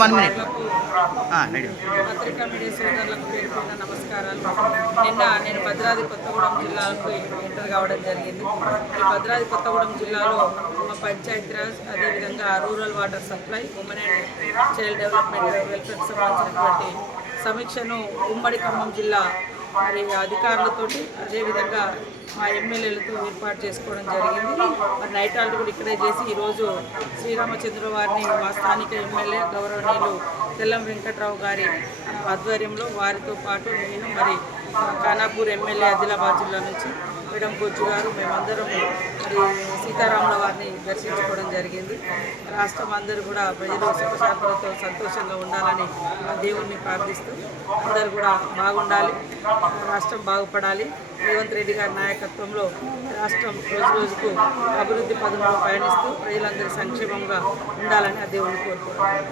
Madam 1 minute. పత్రికా media సోదరులకు పేరు పేరున నమస్కారాలు. నిన్న నేను భద్రాద్రి కొత్తగూడెం జిల్లాకు ఎంటర్ కావడం జరిగింది. ఈ భద్రాద్రి కొత్తగూడెం జిల్లాలో మా పంచాయతీరాజ్, అదేవిధంగా rural water supply, women and child development వెల్ఫేర్కి సంబంధించినటువంటి సమీక్షను ఉమ్మడి ఖమ్మం జిల్లా మరి అధికారులతోటి, అదేవిధంగా మా ఎమ్మెల్యేలతో ఏర్పాటు చేసుకోవడం జరిగింది. మరి నైట్ ఆల్ట్ కూడా ఇక్కడే చేసి ఈరోజు శ్రీరామచంద్ర వారిని మా స్థానిక ఎమ్మెల్యే గౌరవనీయులు తెల్లం వెంకట్రావు గారి ఆధ్వర్యంలో వారితో పాటు నేను మరి ఖానాపూర్ ఎమ్మెల్యే ఆదిలాబాద్ జిల్లా నుంచి మేడం బొజ్జు గారు మేమందరం మరి సీతారాముల వారిని దర్శించుకోవడం జరిగింది. రాష్ట్రం అందరూ కూడా ప్రజలు సుఖశాంతులతో సంతోషంగా ఉండాలని దేవుణ్ణి ప్రార్థిస్తూ అందరూ కూడా బాగుండాలి, రాష్ట్రం బాగుపడాలి. రేవంత్ రెడ్డి గారి నాయకత్వంలో రాష్ట్రం రోజు రోజుకు అభివృద్ధి పదంలో పయనిస్తూ ప్రజలందరూ సంక్షేమంగా ఉండాలని ఆ దేవుణ్ణి కోరుకుంటున్నాను.